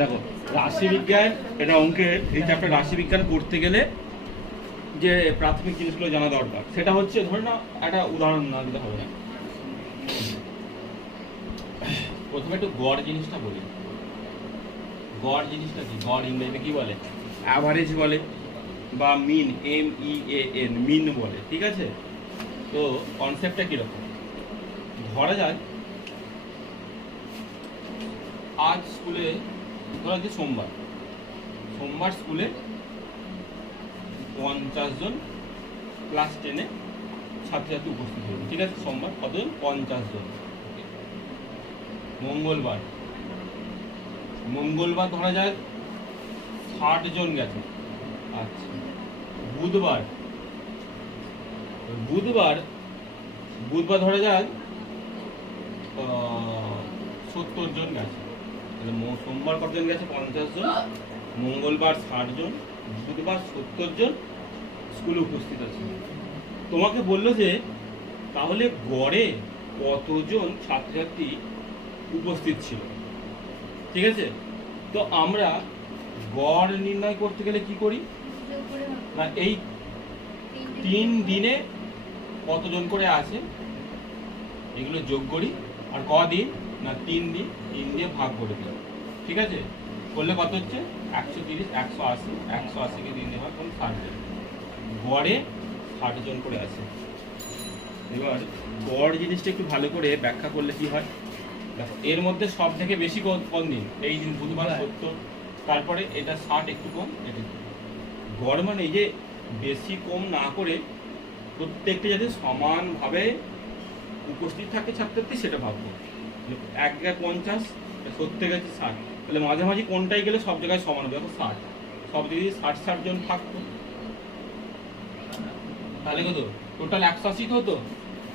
দেখো রাশিবিজ্ঞান, এটা অঙ্কের এই চ্যাপ্টার রাশিবিজ্ঞান করতে গেলে যে প্রাথমিক জিনিসগুলো জানা দরকার সেটা হচ্ছে, ধরে না একটা উদাহরণ না দিতে হবে না, প্রথমে একটু গড় জিনিসটা বলি। গড় জিনিসটা কি? গড় ইংরেজিতে কি বলে? অ্যাভারেজ বলে বা মিন, MEAN, মিন বলে, ঠিক আছে? তো কনসেপ্টটা কিরকম? ধরা যায় আজ স্কুলে, ধরা যে সোমবার স্কুলে 50 জন ক্লাস 10-এ ছাত্রছাত্রী উপস্থিত হবে, ঠিক আছে? সোমবার কতজন? 50 জন। মঙ্গলবার ধরা যায় 60 জন গেছে। আচ্ছা, বুধবার ধরা যায় 70 জন গেছে। সোমবার কতজন গেছে? 50 জন, মঙ্গলবার 60 জন, বুধবার 70 জন স্কুলে উপস্থিত আছে। তোমাকে বললো যে তাহলে গড়ে কতজন ছাত্রছাত্রী উপস্থিত ছিল, ঠিক আছে? তো আমরা গড় নির্ণয় করতে গেলে কি করি না, এই 3 দিনে কতজন করে আছে এগুলো যোগ করি, আর কদিন না 3 দিন, 3 দিয়ে ভাগ করে দিই, ঠিক আছে? করলে কত হচ্ছে? 130, 180, 180কে 3 দিয়ে ভাগ করলে 60 জন, গড়ে 60 জন করে আছে। এবার গড় জিনিসটা একটু ভালো করে ব্যাখ্যা করলে কি হয়, এর মধ্যে সব থেকে বেশি কোন দিন? এই দিন বুধবার 70, তারপরে এটা 60, একটু কম, এটা গড় মানে এই যে বেশি কম না করে প্রত্যেকটা যাতে সমানভাবে উপস্থিত থাকে ছাত্রছাত্রী সেটা ভাববো। 1 জায়গায় 50, 70 গেছে 60, তাহলে মাঝামাঝি কোনটাই গেলে সব জায়গায় সমান হবে, দেখো 60, সব দিকে 60 জন থাকতো, তাহলে কত? টোটাল 180 হতো।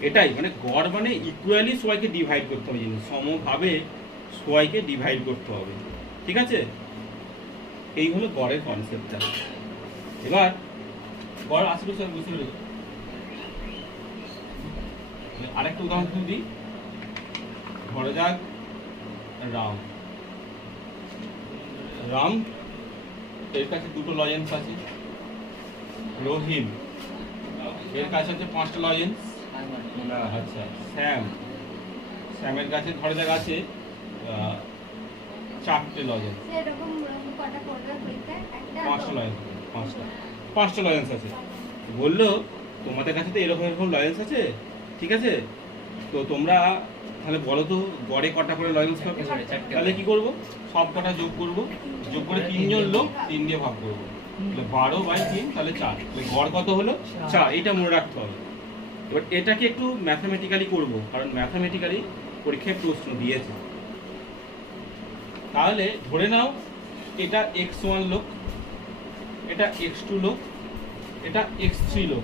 এটাই মানে গড় মানে ইকুয়ালি সবাইকে ডিভাইড করতে হবে, জিনিস সমভাবে সবাইকে ডিভাইড করতে হবে, ঠিক আছে? এই হলো গড়ের কনসেপ্টটা। এবার গড় আশেপাশে বুঝতে পেরেছো? আরেকটা উদাহরণ দিই, ধরা যাক রাম এর কাছে 2টো লজেন্স আছে, রহিম এর কাছে আছে 5টা লজেন্স, আচ্ছা শ্যামের কাছে ধরা যাক আছে 4টে লজেন্স, 5টা লজেন্স আছে। বললো তোমাদের কাছে তো এরকম লজেন্স আছে, ঠিক আছে? তো তোমরা তাহলে বলো তো গড়ে কটা করে লজেন্স পাবে? তাহলে কি করব? সব কটা যোগ করব, যোগ করে 3 জন লোক 3 দিয়ে ভাগ করব, তাহলে 12/3, তাহলে 4, তাহলে গড় কত হলো? 4। এটা মনে রাখতে হবে। এবার এটাকে একটু ম্যাথামেটিক্যালি করব, কারণ ম্যাথামেটিক্যালি পরীক্ষায় প্রশ্ন দিয়েছে। তাহলে ধরে নাও এটা x1 লোক, এটা x2 লোক, এটা x3 লোক,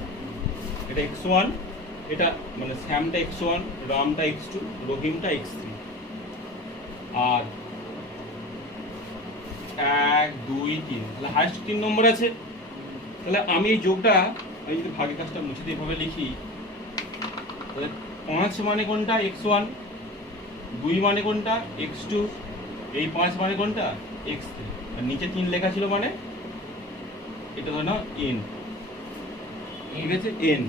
এটা x1, এটা মানে শ্যামটা x1, রামটা x2, রহিমটা x3, আর 1 2 3, তাহলে হাইস্ট 3 নম্বর আছে। তাহলে আমি এই যোগটা, আমি যদি ভাগের কাজটা মুছে দিয়ে এভাবে লিখি, তাহলে 5 মানে কোনটা? x1, 2 মানে কোনটা? x2, এই 5 মানে কোনটা? x3, আর নিচে 3 লেখা ছিল মানে এটা ধরে নাও n, ঠিক আছে? n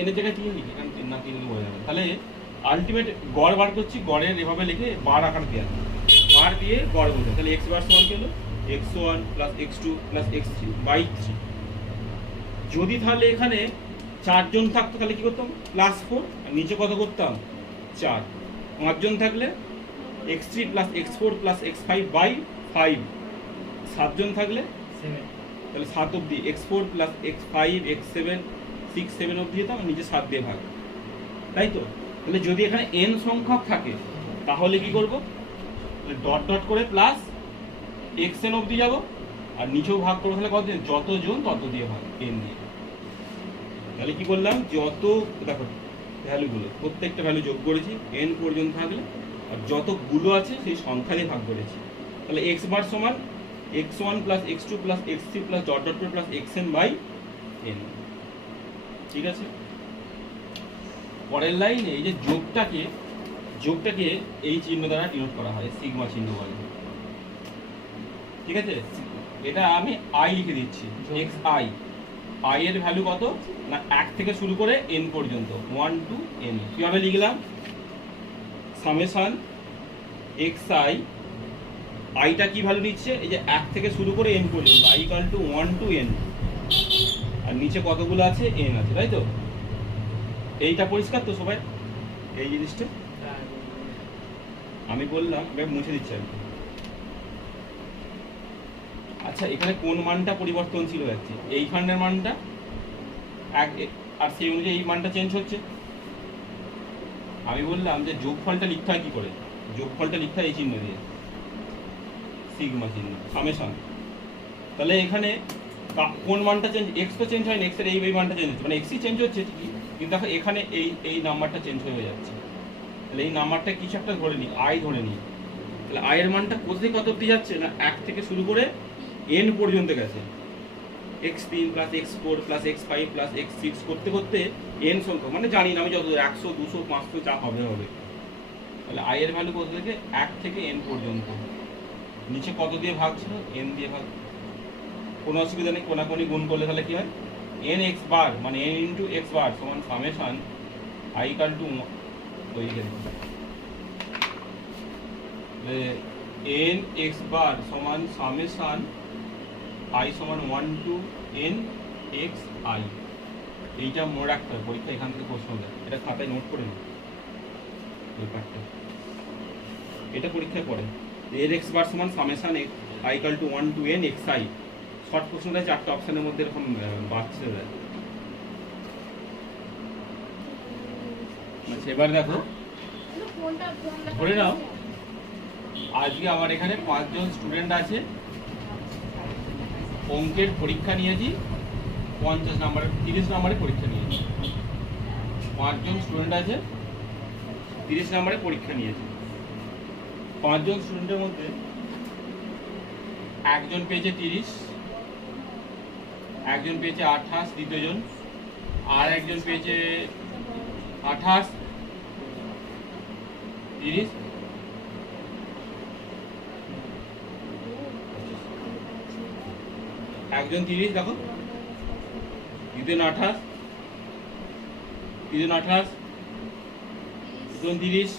এর জায়গায় 3 লিখি, কারণ 3 না 3 হয়ে যাবে। তাহলে আলটিমেট গড় বার করছি, গড়ের এভাবে লিখে বার আকার দেওয়া, বার দিয়ে গড় বলতে, তাহলে x বার সমান কি হলো? x1 + x2 + x3/3। যদি তাহলে এখানে 4 জন থাকতো তাহলে কি করতাম? +4, আর নিচে কত করতাম? 4। 5 জন থাকলে x3 + x4 + x5/5। 7 জন থাকলে 7, তাহলে 7 অবধি x4 + x5 x7 6 7 অবধি যেতাম, নিচে 7 দিয়ে ভাগ, তাই তো? তাহলে যদি এখানে n সংখ্যক থাকে তাহলে কি করব? ডট ডট করে প্লাস xn অবধি যাব, আর নিচেও ভাগ করবো, তাহলে কত? যতজন তত দিয়ে ভাগ, n দিয়ে। তাহলে কি করলাম? যত, দেখো ভ্যালুগুলো, প্রত্যেকটা ভ্যালু যোগ করেছি n পর্যন্ত থাকলে, আর যতগুলো আছে সেই সংখ্যা দিয়ে ভাগ করেছি। তাহলে x বার সমান x1 + x2 + x3 + dot dot করে প্লাস xn/n, ঠিক আছে? পরের লাইনে এই যে যোগটাকে এই চিহ্ন দ্বারা ডিনোট করা হয়, সিগমা চিহ্ন বলে। ঠিক আছে, এটা আমি আই লিখে দিচ্ছি, এক্স আই। আই এর ভ্যালু কত না 1 থেকে শুরু করে n পর্যন্ত, 1 to n। কিভাবে লিখলাম, সামেশন এক্স আই, আইটা কি ভ্যালু নিচ্ছে, এই যে 1 থেকে শুরু করে n পর্যন্ত, i equal to 1 to n, আর নিচে কতগুলো আছে, n আছে, তাই তো? এইটা পরিষ্কার তো সবাই, এই জিনিসটা আমি বললাম, এবার মুছে দিচ্ছি আমি। আচ্ছা, এখানে কোন মানটা পরিবর্তনশীল হয়ে যাচ্ছে, এইখানের মানটা আর সেই অনুযায়ী এই মানটা চেঞ্জ হচ্ছে। আমি বললাম যে যোগফলটা লিখতে হয় কি করে, যোগফলটা লিখতে হয় এই চিহ্ন দিয়ে, সিগমা চিহ্ন, সামেশন। তাহলে এখানে কোন মানটা চেঞ্জ, এক্স তো চেঞ্জ হয়নি, এক্স এর এই মানটা চেঞ্জ হচ্ছে, মানে এক্সই চেঞ্জ হচ্ছে ঠিকই, কিন্তু দেখো এখানে এই নাম্বারটা চেঞ্জ হয়ে যাচ্ছে। তাহলে এই নাম্বারটা কিছু একটা ধরে নিই, আই ধরে নিই। তাহলে আই এর মানটা কোথা থেকে কত অব্দি যাচ্ছে না 1 থেকে শুরু করে n পর্যন্ত গেছে, x3 plus x4 plus x5 plus x6 করতে করতে n সংখ্যা, মানে জানি না আমি যত 100 200 500 যা হবে হবে। তাহলে i এর ভ্যালু কত থেকে 1 থেকে n পর্যন্ত, নিচে কত দিয়ে ভাগ ছিল, n দিয়ে ভাগ, কোনো অসুবিধা নেই, কোনাকুনি গুণ করলে তাহলে কি হয়, n x বার মানে n ইনটু x বার সমান summation i equal to n x bar সমান সামেশন i সমান 1 to n x i। এইটা মনে রাখতে হবে, পরীক্ষা এখান থেকে প্রশ্ন দেয়, এটা খাতায় নোট করে নিন ব্যাপারটা, এটা পরীক্ষায় পড়ে। n x বার সমান summation i equal to 1 to n x i, short প্রশ্ন দেয়, 4টা অপশনের মধ্যে এরকম বাচ্চা দেয়। আচ্ছা, এবার দেখো, ধরে নাও আজকে আমার এখানে 5 জন স্টুডেন্ট আছে, অঙ্কের পরীক্ষা নিয়েছি 50 নম্বরের, 30 নম্বরের পরীক্ষা নিয়েছি, 5 জন স্টুডেন্ট আছে, 30 নম্বরের পরীক্ষা নিয়েছি। 5 জন স্টুডেন্টের মধ্যে একজন পেয়েছে 30, একজন পেয়েছে 28, দ্বিতীয় জন, আর একজন পেয়েছে 28, 30, একজন 30, দেখো দ্বিতীয় 28, তৃতীয় 28, দুজন 30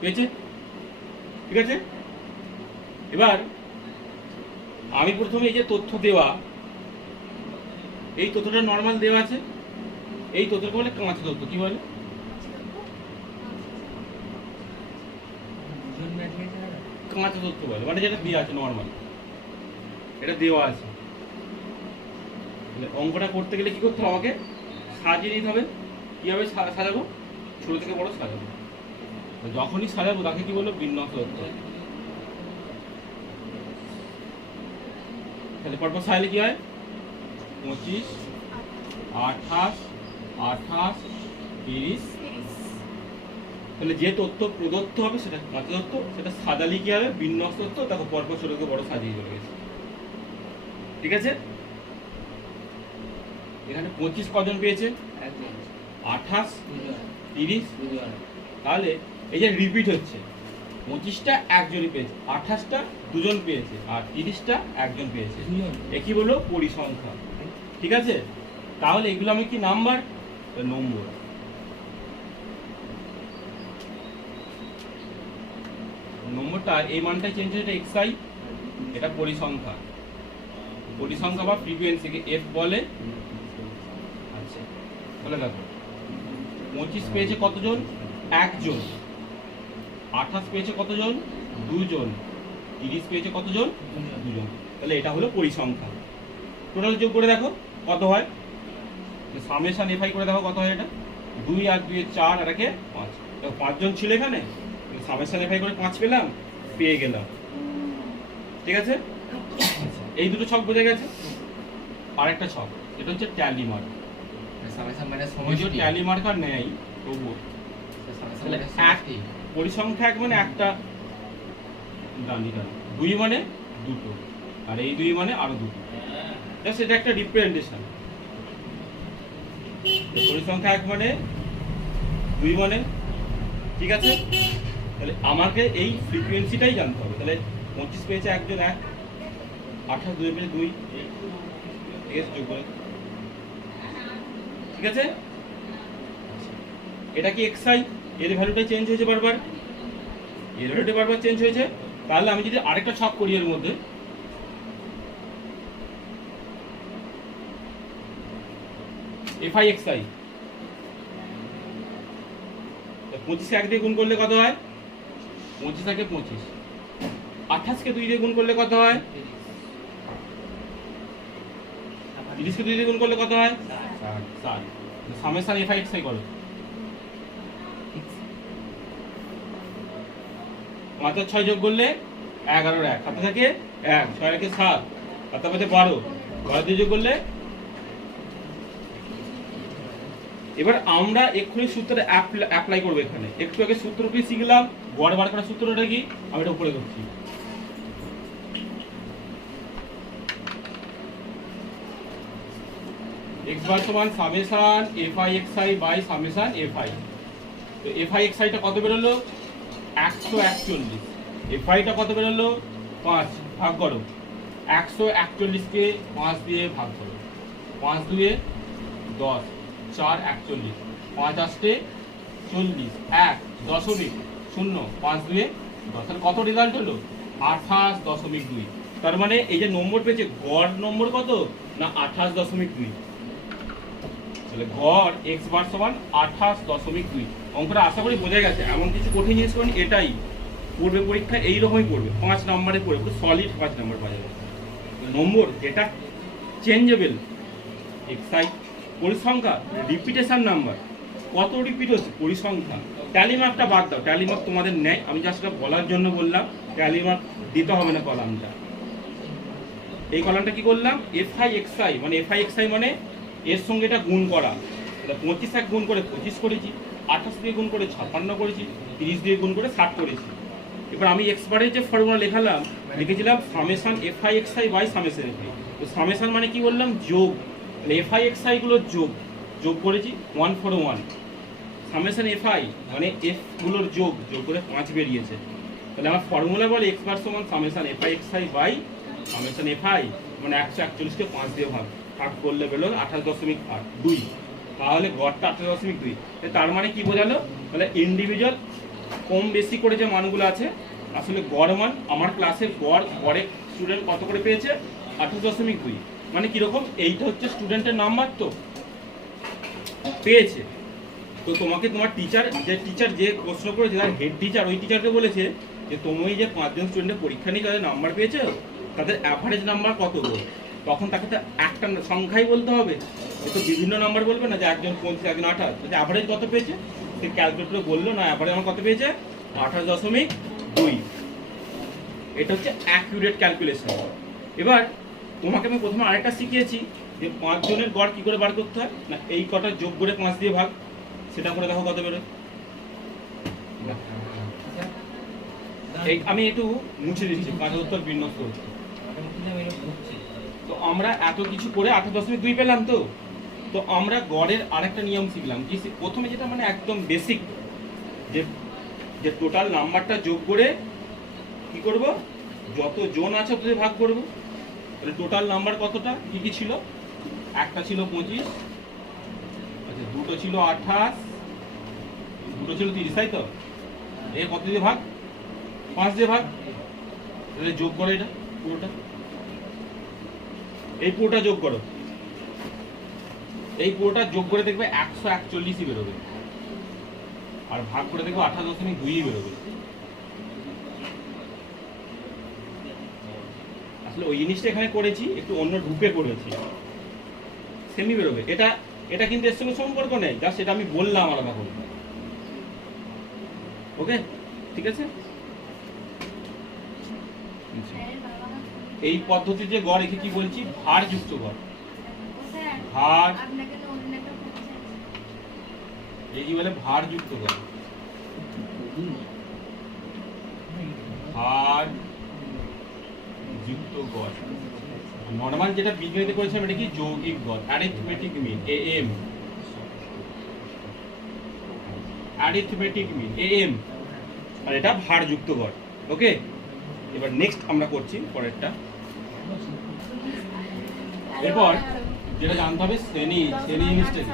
পেয়েছে, ঠিক আছে। এবার আমি প্রথমে এই যে তথ্য দেওয়া, এই তথ্যটা নর্মাল দেওয়া আছে, এই তথ্যকে বলে কাঁচা তথ্য, কি বলে, কাঁচা তথ্য বলে, মানে যেটা দেওয়া আছে নর্মাল, এটা দেওয়া আছে। অঙ্কটা করতে গেলে কি করতে হবে, আমাকে সাজিয়ে নিতে হবে। কিভাবে সাজাবো, ছোট থেকে বড় সাজাবো, যখনই সাজাবো তাকে কি বলবো, বিন্যাস করতে হবে। তাহলে পরপর সাজালে কি হয়, 25, 28, 28, 30। তাহলে যে তথ্য প্রদত্ত হবে সেটা কাঁচা তথ্য, সেটা সাজালে কি হবে, বিন্যাস তথ্য। দেখো পরপর ছোট থেকে বড় সাজিয়ে চলে গেছে, ঠিক আছে। এখানে 25 কজন পেয়েছে, 28, 30, তাহলে এই যে রিপিট হচ্ছে, 25টা একজনই পেয়েছে, 28টা দুজন পেয়েছে, আর 30টা একজন পেয়েছে, একই বললো পরিসংখ্যা, ঠিক আছে। তাহলে এগুলো আমি কি নাম্বার, নম্বর। নম্বরটা এই মানটা চেঞ্জ হয়েছে, এটা xi, এটা পরিসংখ্যা, পরিসংখ্যা বা ফ্রিকোয়েন্সিকে f বলে। আচ্ছা, তাহলে দেখো 25 পেয়েছে কতজন, একজন, 28 পেয়েছে কতজন, দুজন, 30 পেয়েছে কতজন, দুজন। তাহলে এটা হলো পরিসংখ্যা। টোটাল যোগ করে দেখো কত হয়, সামেশন এফআই করে দেখো কত হয়, এটা 2 আর 2 4 আর 1 5, 5 জন ছিল এখানে, সামেশন এফআই করে 5 পেলাম, পেয়ে গেলাম, ঠিক আছে। এই দুটো ছক বোঝা গেছে। আরেকটা ছক, এটা হচ্ছে ট্যালি মার্ক, সামেশন মানে ওই যে ট্যালি মার্কার নেই তবুও, তাহলে এক পরিসংখ্যা, এক মানে একটা ডানি ডানি, 2 মানে দুটো, আর এই 2 মানে আরো দুটো, জাস্ট এটা একটা রিপ্রেজেন্টেশন। পরিসংখ্যা 1 মানে 2 মানে, ঠিক আছে। তাহলে আমাকে এই ফ্রিকোয়েন্সিটাই জানতে হবে। তাহলে 25 পেয়েছে একজন 1, 28 2 পেয়েছে 2, ঠিক আছে, যোগ করে, ঠিক আছে। এটা কি xi, এর ভ্যালুটা চেঞ্জ হয়েছে বারবার, এর ভ্যালুটা বারবার চেঞ্জ হয়েছে। তাহলে আমি যদি আরেকটা ছক করি এর মধ্যে, fi xi, 25 কে 1 দিয়ে গুণ করলে কত হয়? 25 কে 25, 28 কে 2 দিয়ে গুণ করলে কত হয়? 30 কে 2 দিয়ে গুণ করলে কত হয়? 60। সামেশন fi xi করো, 5 আর 6 যোগ করলে 11 এর 1, হাতে থাকে 1, 6 এর 7, আর তারপরে 12, 12 দিয়ে যোগ করলে। এবার আমরা এক্ষুনি সূত্রটা অ্যাপ্লাই করবো এখানে। একটু আগে সূত্র কি শিখলাম, গড় বার করার সূত্রটা কি, আমি এটা উপরে করছি। x বার সমান summation fi xi by summation fi। তো fi xi টা কত বেরোলো? 141। fi টা কত বেরোলো? 5, ভাগ করো 141 কে 5 দিয়ে ভাগ করো, 5 দুয়ে 10, 4 41, 5 আসতে 40, 1 দশমিক 0, 5 দুয়ে 10, তাহলে কত রেজাল্ট হলো? 28.2। তার মানে এই যে নম্বর পেয়েছে, গড় নম্বর কত না 28.2। তাহলে গড় x বার সমান 28.2। অঙ্কটা আশা করি বোঝা গেছে, এমন কিছু কঠিন জিনিস করেন, এটাই পড়বে পরীক্ষা এইরকমই পড়বে, 5 নম্বরে পড়বে, পুরো সলিড 5 নম্বর পাওয়া যাবে। নম্বর যেটা চেঞ্জেবল xi, পরিসংখ্যা রিপিটেশন নাম্বার, কত রিপিট হচ্ছে পরিসংখ্যা। ট্যালি মার্কটা বাদ দাও, ট্যালি মার্ক তোমাদের নেই, আমি জাস্ট বলার জন্য বললাম, ট্যালি মার্ক দিতে হবে না কলামটা। এই কলামটা কি করলাম? fi xi, মানে fi xi মানে এর সঙ্গে এটা গুণ করা। 25 এক গুণ করে 25 করেছি, 28 দিয়ে গুণ করে 56 করেছি, 30 দিয়ে গুণ করে 60 করেছি। এবার আমি এক্স বারের যে ফর্মুলা লিখেছিলাম summation fi xi by summation fi। তো সামেশন মানে কি বললাম? যোগ। fi xi গুলোর যোগ করেছি 141। সামেশন fi মানে f গুলোর যোগ করে 5 বেরিয়েছে। তাহলে আমার ফর্মুলা বলে x বার সমান summation fi xi by summation fi, মানে 141 কে 5 দিয়ে ভাগ করলে বেরোলো 28.2। তাহলে গড়টা 28.2। তার মানে কি বোঝালো? তাহলে ইন্ডিভিজুয়াল কম বেশি করে যে মানগুলো আছে, আসলে গড় মান আমার ক্লাসের গড়ে স্টুডেন্ট কত করে পেয়েছে? 28.2। মানে কিরকম? এইটা হচ্ছে স্টুডেন্টের নাম্বার, তো পেয়েছে। তো তোমাকে তোমার টিচার যে প্রশ্ন করেছে, তার হেড টিচার ওই টিচারকে বলেছে যে তুমি যে 5 জন স্টুডেন্টের পরীক্ষা নিয়ে যাদের নাম্বার পেয়েছো, তাদের অ্যাভারেজ নাম্বার কত গো? তখন তাকে তো একটা সংখ্যাই বলতে হবে, তো বিভিন্ন নাম্বার বলবে না যে একজন 25 একজন 28, যদি অ্যাভারেজ কত পেয়েছে সে ক্যালকুলেটরে বললো না অ্যাভারেজ আমার কত পেয়েছে 28.2। এটা হচ্ছে অ্যাকিউরেট ক্যালকুলেশন। এবার তোমাকে আমি প্রথমে আরেকটা শিখিয়েছি যে 5 জনের গড় কি করে বার করতে হয়, না এই কটা যোগ করে 5 দিয়ে ভাগ, সেটা করে দেখো কত বেরোয়। এই আমি একটু মুছে দিচ্ছি, কাজের উত্তর বিন্যস্ত হচ্ছে। তো আমরা এত কিছু করে 28.2 পেলাম। তো আমরা গড়ের আরেকটা নিয়ম শিখলাম কি, প্রথমে যেটা মানে একদম বেসিক, যে টোটাল নাম্বারটা যোগ করে কি করব, যত জন আছে তত ভাগ করব। তাহলে টোটাল নাম্বার কতটা, কি কি ছিল? একটা ছিল 25, আচ্ছা দুটো ছিল 28, দুটো ছিল 30, তাই তো? এ কত দিয়ে ভাগ? 5 দিয়ে ভাগ। তাহলে যোগ করো এটা পুরোটা, এই পুরোটা যোগ করো, এই পুরোটা যোগ করে দেখবে 141ই বেরোবে, আর ভাগ করে দেখবে 28.2 বেরোবে। আসলে ওই জিনিসটা এখানে করেছি, একটু অন্য রূপে করেছি, সেমি বেরোবে। এটা কিন্তু এর সঙ্গে সম্পর্ক নেই, যা সেটা আমি বললাম আলাদা করে। ওকে, ঠিক আছে। এই পদ্ধতিতে গড় একে কি বলছি? ভার যুক্ত গড়। ভার, এই কি বলে? ভার যুক্ত গড়। ভার যুক্ত গড়। নরমাল যেটা বিজ্ঞানীতে করেছিলাম এটা কি? যৌগিক গড়, arithmetic mean, AM, arithmetic mean AM, আর এটা ভার যুক্ত গড়। ওকে, এবার নেক্সট আমরা করছি পরেরটা। এরপর যেটা জানতে হবে শ্রেণী জিনিসটা কি।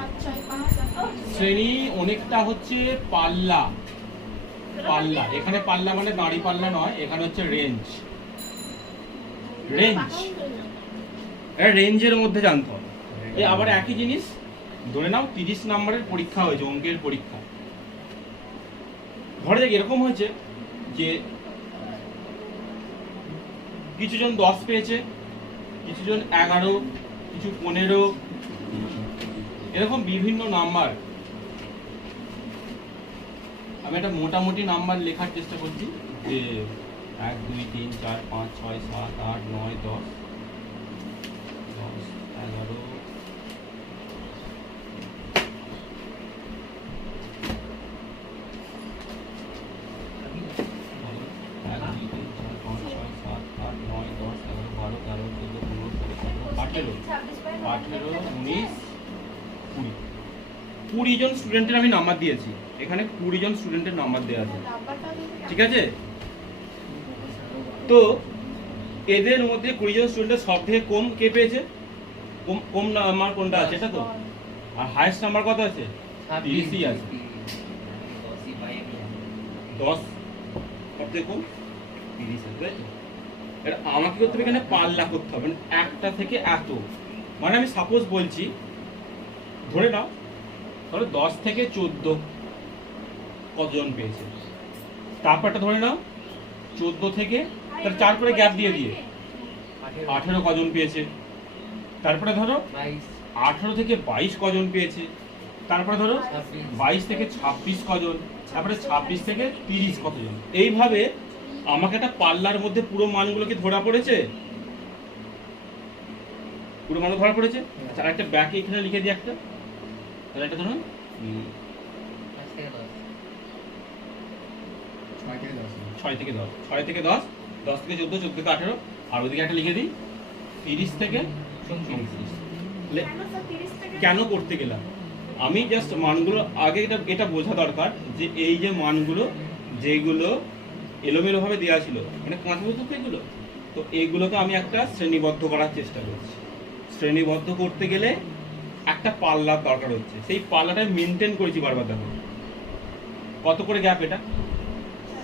শ্রেণী অনেকটা হচ্ছে পাল্লা। এখানে পাল্লা মানে দাঁড়ি পাল্লা নয়, এখানে হচ্ছে রেঞ্জ। রেঞ্জের মধ্যে জানতে হবে। এই আবার একই জিনিস, ধরে নাও 30 নম্বরের পরীক্ষা হয়েছে, অঙ্কের পরীক্ষা। ধরে যাক এরকম হয়েছে যে কিছু জন 10 পেয়েছে, কিছু জন 11, কিছু 15, এরকম বিভিন্ন নাম্বার। আমি একটা মোটামুটি নাম্বার লেখার চেষ্টা করছি যে 1 2 3 4 5 6 7 8 9 10 11 20 জন স্টুডেন্টের আমি নাম্বার দিয়েছি। এখানে 20 জন স্টুডেন্টের নাম্বার দেওয়া আছে, ঠিক আছে? তো এদের মধ্যে 20 জন স্টুডেন্টের সব থেকে কম কে পেয়েছে? কম নাম্বার কোনটা আছে? এটা তো। আর হাইয়েস্ট নাম্বার কত আছে? 30 আছে। 10 সব থেকে কম 30 আছে, তাই তো? এটা আমাকে করতে হবে, এখানে পাল্লা করতে হবে, মানে একটা থেকে এত। মানে আমি সাপোজ বলছি, ধরে নাও ধরো 10 থেকে 14 কতজন পেয়েছে, তারপরটা ধরে নাও 14 থেকে তার 4 করে গ্যাপ দিয়ে 18 কজন পেয়েছে, তারপরে ধরো 18 থেকে 22 কজন পেয়েছে, তারপরে ধরো 22 থেকে 26 কজন, তারপরে 26 থেকে 30 কতজন। এইভাবে আমাকে একটা পাল্লার মধ্যে পুরো মানগুলো কি ধরা পড়েছে? পুরো মান ধরা পড়েছে। আচ্ছা, একটা ব্যাকে এখানে লিখে দিই একটা, তাহলে এটা ধরুন 6 থেকে 10, 6 থেকে 10, 10 থেকে 14, 14 থেকে 18, আর ওইদিকে একটা লিখে দিই 30 থেকে 34। কেন করতে গেলাম? আমি জাস্ট মানগুলো আগে এটা বোঝা দরকার যে এই যে মানগুলো যেগুলো এলোমেলো ভাবে দেওয়া ছিল, মানে কাঁচবো তো এগুলো, তো এইগুলোকে আমি একটা শ্রেণীবদ্ধ করার চেষ্টা করছি। শ্রেণীবদ্ধ করতে গেলে একটা পাল্লার দরকার হচ্ছে, সেই পাল্লাটা মেনটেন করেছি বারবার। দেখো কত করে গ্যাপ, এটা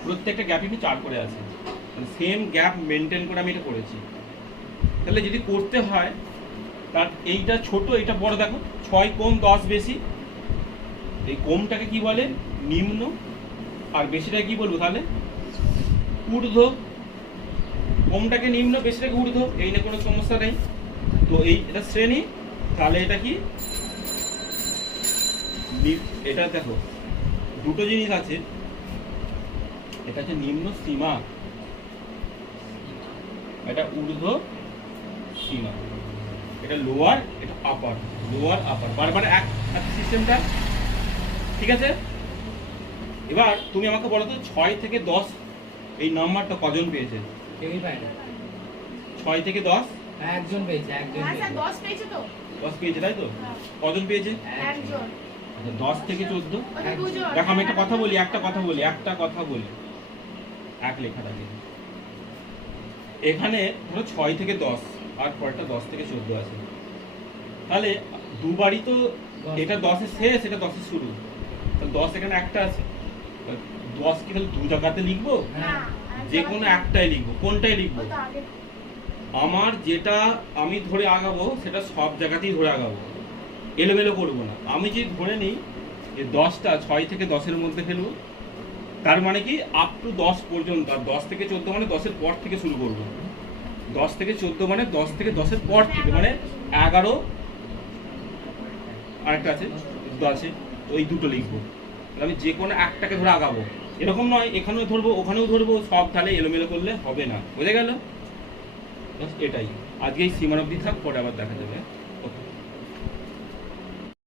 প্রত্যেকটা গ্যাপে কিন্তু 4 করে আছে, সেম গ্যাপ মেনটেন করে আমি এটা করেছি। তাহলে যদি করতে হয় তার এইটা ছোট এইটা বড়, দেখো 6 কম 10 বেশি, এই কমটাকে কি বলে? নিম্ন, আর বেশিটাকে কি বলবো তাহলে? ঊর্ধ্ব। কমটাকে নিম্ন, বেশিটাকে ঊর্ধ্ব, এই নিয়ে কোনো সমস্যা নেই। তো এটা শ্রেণী, তাহলে এটা কি? এটা দেখো দুটো জিনিস আছে, এটা হচ্ছে নিম্ন সীমা, এটা ঊর্ধ্ব সীমা, এটা লোয়ার, এটা আপার, লোয়ার আপার, বারবার এক সিস্টেমটা, ঠিক আছে? এবার তুমি আমাকে বলো তো 6 থেকে 10 এই নাম্বারটা কজন পেয়েছে? কেউই পায় না। 6 থেকে 10 একজন পেয়েছে, একজন। হ্যাঁ স্যার 10 পেয়েছে তো। 10 পেয়েছে, তাই তো? কজন পেয়েছে? একজন। আচ্ছা 10 থেকে 14, ওটা দুজন। দেখো আমি একটা কথা বলি, একটা কথা বলি, এক লেখাটাকে এখানে ধরো 6 থেকে 10, আর পরেরটা 10 থেকে 14 আছে, তাহলে দুবারই তো, এটা 10 এর শেষ, এটা 10 এর শুরু, তাহলে 10 এখানে একটা আছে, 10 কি তাহলে দু জায়গাতে লিখবো? না, যে কোনো একটাই লিখবো। কোনটাই লিখবো? ওটা আগে। আমার যেটা আমি ধরে আগাবো সেটা সব জায়গাতেই ধরে আগাবো, এলোমেলো করবো না। আমি যদি ধরে নিই যে 10টা 6 থেকে 10-এর মধ্যে ফেলবো, তার মানে কি আপ টু 10 পর্যন্ত, আর 10 থেকে 14 মানে 10-এর পর থেকে শুরু করবো। 10 থেকে 14 মানে 10 থেকে 10-এর পর থেকে, মানে 11, আরেকটা আছে 10 তো এই দুটো লিখবো। তাহলে আমি যে কোনো একটাকে ধরে আগাবো, এরকম নয় এখানেও ধরবো ওখানেও ধরবো, সব তাহলে এলোমেলো করলে হবে না। বুঝে গেল? এটাই আজকে এই সীমানা অবধি থাক, পরে আবার দেখা যাবে।